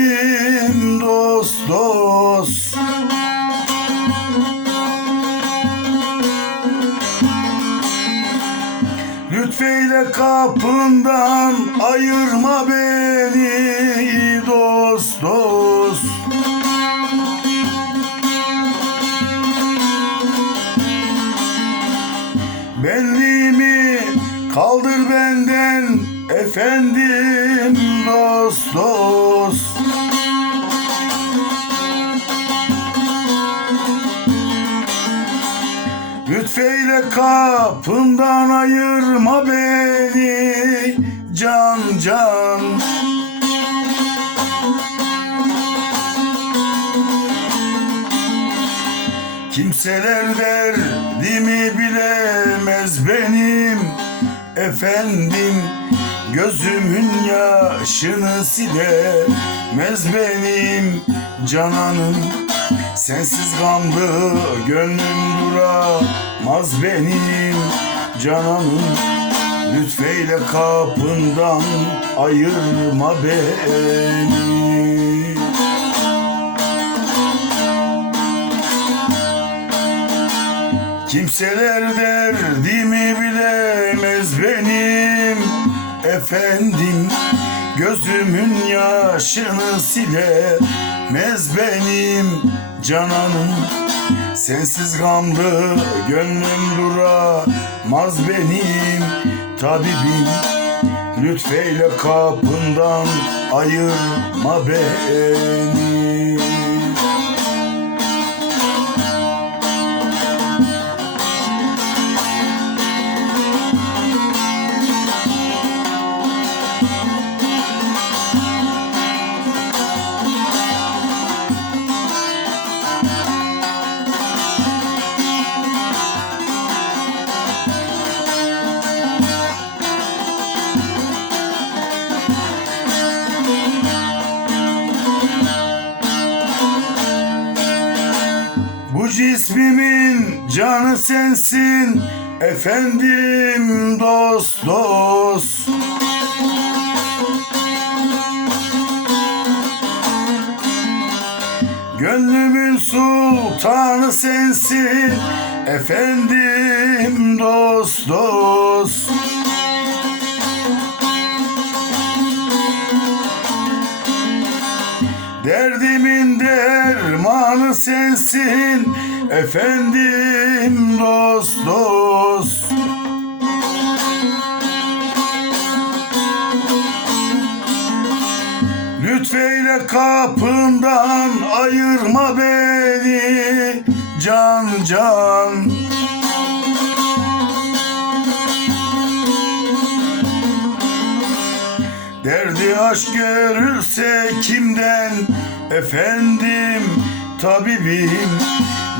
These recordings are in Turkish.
efendim dost dost. Lütfeyle kapından ayırma beni dost dost. Benliğimi kaldır benden efendim dost dost kapından ayırma beni can can. Kimseler derdimi bilemez benim efendim. Gözümün yaşını silemez benim cananım. Sensiz gamlı gönlüm duramaz benim cananım Lütfeyle kapından ayırma beni. Kimseler derdimi bilemez benim efendim. Gözümün yaşını silemez benim cananım Sensiz gamlı gönlüm duramaz benim tabibim. Lütfeyle kapından ayırma beni canı sensin efendim dost dost. Gönlümün sultanı sensin efendim dost dost efendim dost dost. Lütfeyle kapından ayırma beni can can. Derdi aşk görürse kimden? Efendim tabibim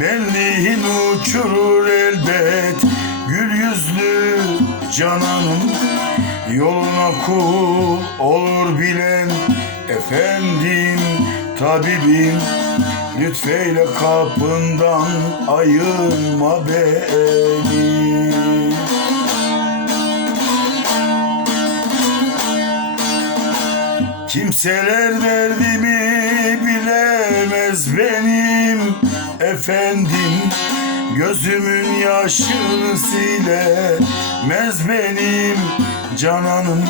Benliğin uçurur elbet gül yüzlü cananım. Yoluna kul olur bilen efendim tabibim. Lütfeyle kapından ayırma beni. Kimseler derdimi bilemez benim efendim Gözümün yaşını silemez benim cananım.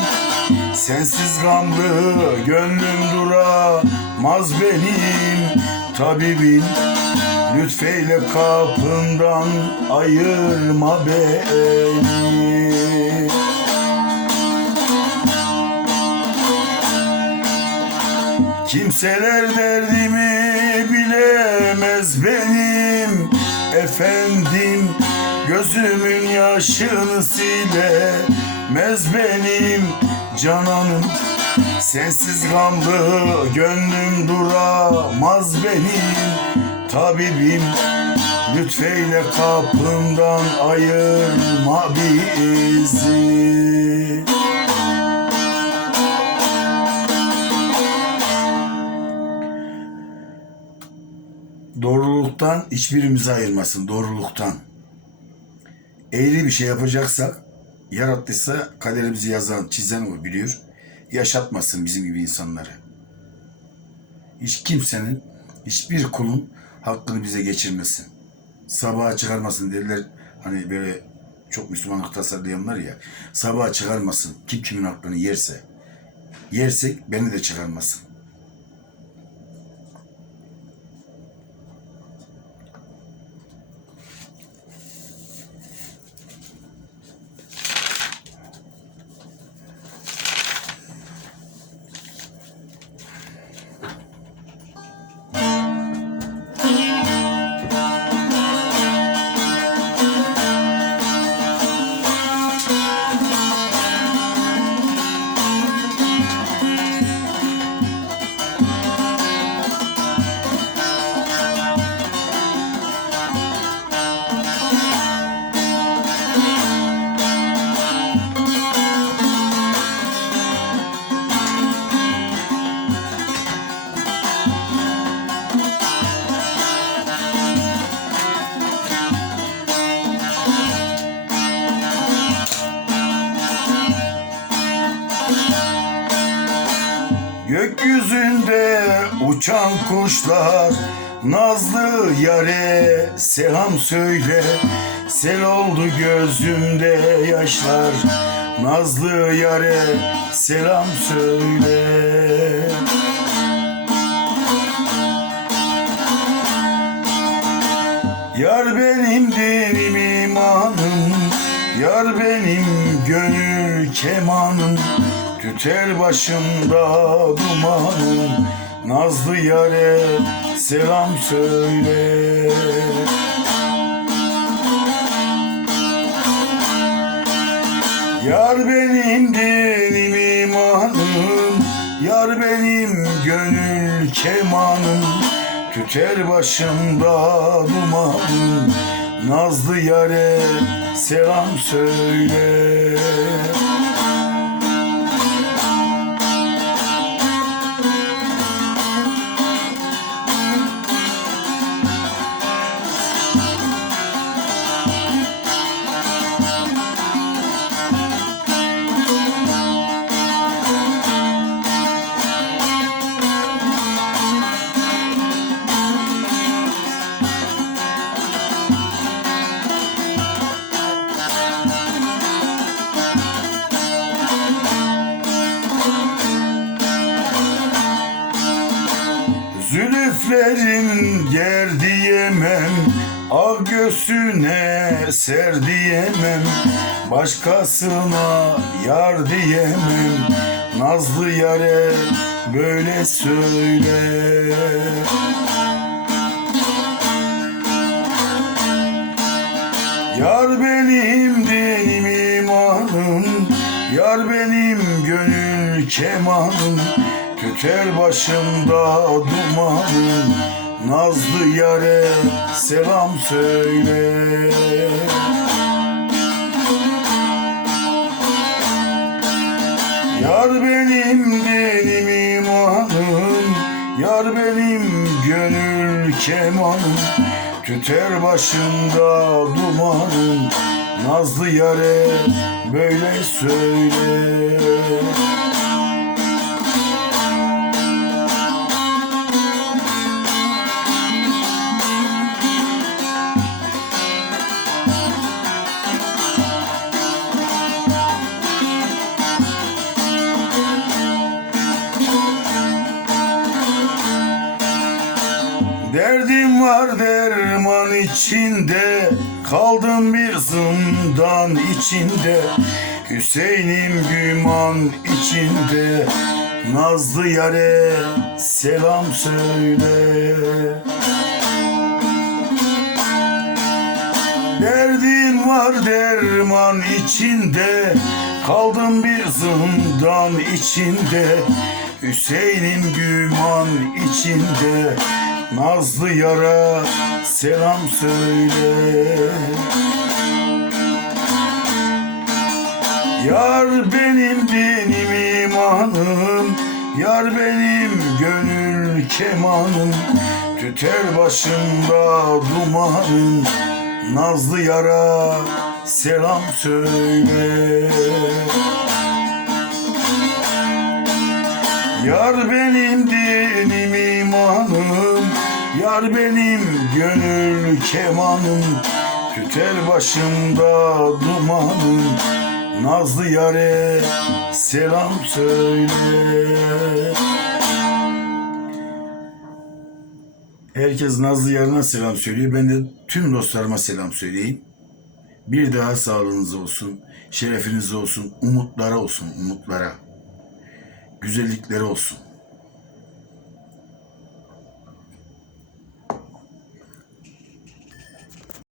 Sensiz gamlı gönlüm duramaz benim. Tabibim Lütfeyle kapından ayırma beni. Kimseler derdimi bilemez benim efendim. Gözümün yaşını silemez benim cananım. Sensiz gamlı gönlüm duramaz benim tabibim. Lütfeyle kapımdan ayırma bizi Doğruluktan hiçbirimizi ayırmasın. Doğruluktan. Eğri bir şey yapacaksak yarattıysa kaderimizi yazan, çizen o biliyor. Yaşatmasın bizim gibi insanları. Hiç kimsenin, hiçbir kulun hakkını bize geçirmesin. Sabaha çıkarmasın derler. Hani böyle çok Müslümanlık tasarlayanlar ya. Sabaha çıkarmasın. Kim kimin hakkını yerse. Yersek beni de çıkarmasın. Gökyüzünde uçan kuşlar Nazlı yare selam söyle. Sel oldu gözümde yaşlar Nazlı yare selam söyle. Yar benim dinim imanım Yar benim gönül kemanım Tüter başımda dumanım Nazlı yare selam söyle. Yar benim dinim imanım Yar benim gönül kemanım. Tüter başımda dumanım Nazlı yare selam söyle Zülüflerin ger diyemem Av göğsüne ser diyemem. Başkasına yar diyemem Nazlı yare böyle söyle. Yar benim dinim imanım Yar benim gönül kemanım Tüter başımda dumanım Nazlı yare selam söyle. Yar benim dinim imanım Yar benim gönül kemanım. Tüter başımda dumanım Nazlı yare böyle söyle içinde Kaldım bir zindan içinde. Hüseyin'im güman içinde. Nazlı yare selam söyle. Derdim var derman içinde. Kaldım bir zindan içinde. Hüseyin'im güman içinde Nazlı yara selam söyle. Yar benim dinim imanım Yar benim gönül kemanım. Tüter başımda dumanım. Nazlı yara selam söyle Yar benim gönül kemanım Tüter başımda dumanım Nazlı yare selam söyle Herkes Nazlı yarına selam söylüyor. Ben de tüm dostlarıma selam söyleyeyim. Bir daha sağlığınız olsun, şerefiniz olsun, umutlara olsun, umutlara. Güzellikleri olsun.